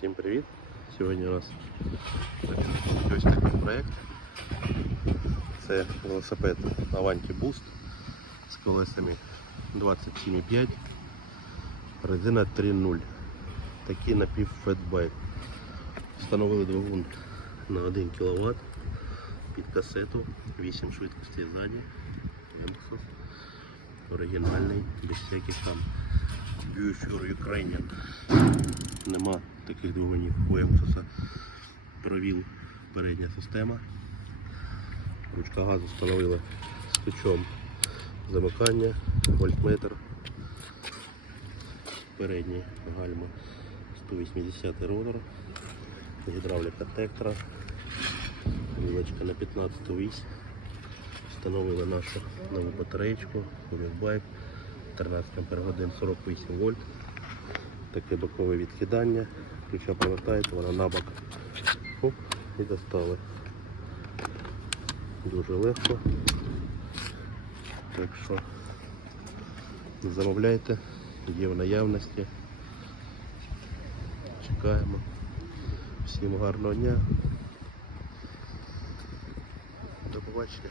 Всім привіт! Сьогодні у нас ось такий проєкт. Це велосипед Avanti Boost з колесами 27,5, резина 3.0. Такий напівфетбайк. Встановили двигун на 1 кВт під касету, 8 швидкостей ззаді, оригінальний, без всяких там Buture Ukrainian. Нема таких двигунів у. Провіл передня система. Ручка газу встановила з ключом замикання, вольтметр. Передні гальма 180 ротор, гідравліка тектора, вілочка на 15 вісь. Встановили нашу нову батареєчку, Байк 13 годин 48 вольт. Таке бокове відкидання. Ключа повертаєте, вона на бок. Оп, і достали. Дуже легко. Так що замовляйте, є в наявності. Чекаємо. Всім гарного дня. До побачення.